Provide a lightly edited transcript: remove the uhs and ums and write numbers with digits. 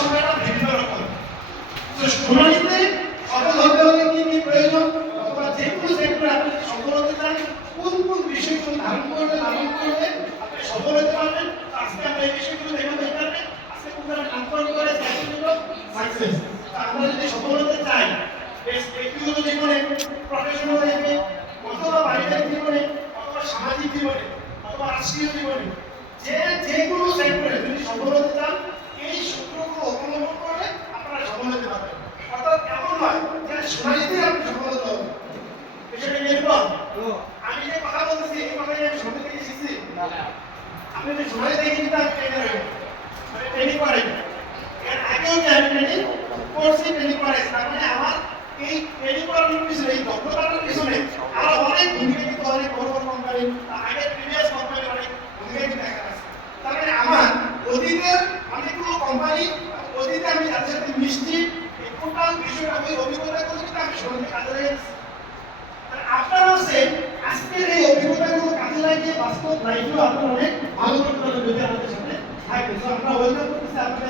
সময়টা ভিন্ন রকম। তো শুনানিতে সফল হতে হলে কি কি প্রয়োজন, অথবা যে কোনো সেক্টরে আপনি সফল হতে চান, কোন কোন বিষয়গুলো ধারণ করলে লালন করলে আপনি সফল হতে পারবেন। আজকে আমরা এই বিষয়গুলো দেখব। এখানে আজকে কোনটা ট্রান্সফার করে সাকসেস। আমরা যদি সফল হতে চাই ব্যক্তিগত জীবনে, প্রফেশনাল লাইফে, অথবা পারিবারিক জীবনে, অথবা সামাজিক জীবনে, অথবা রাষ্ট্রীয় জীবনে, যে কোনো সেক্টরে যদি সফল হতে চান, এই সূত্রগুলো অবলম্বন করলে আপনারা সফল হতে পারবেন। অর্থাৎ এমন নয় যে শুনানিতে আপনি সফল হতে হবে। বিষয়টা এরকম, আমি যে কথা বলতেছি এই কথাই আমি শুনতে থেকে শিখছি। আপনি যে শুনানি থেকে কিন্তু আমি ট্রেনিং করেন, এর আগেও যে আমি ট্রেনিং করছি, ট্রেনিং করাইছি, তার মানে আমার এই ট্রেনিং করানোর পিছনে, এই দক্ষতার পিছনে আরো অনেক ভূমিকা, কিন্তু অনেক বড় বড় কোম্পানি, আগের প্রিভিয়াস কোম্পানি অনেক ভূমিকা কিন্তু দেখা আছে। তার মানে আমার অতীতের অনেকগুলো কোম্পানি, অতীতে আমি যাদের সাথে মিশছি, এই টোটাল বিষয়টা ওই অভিজ্ঞতাগুলো কিন্তু আমি শুনতে কাজে লাগিয়েছি। আপনারাও সেম আজকের এই অভিজ্ঞতাগুলো কাজে লাগিয়ে বাস্তব লাইফেও আপনারা অনেক ভালো করতে পারবেন যদি আমাদের সাথে থাকেন। তো আমরা ওয়েলকাম করতেছি আপনাদের।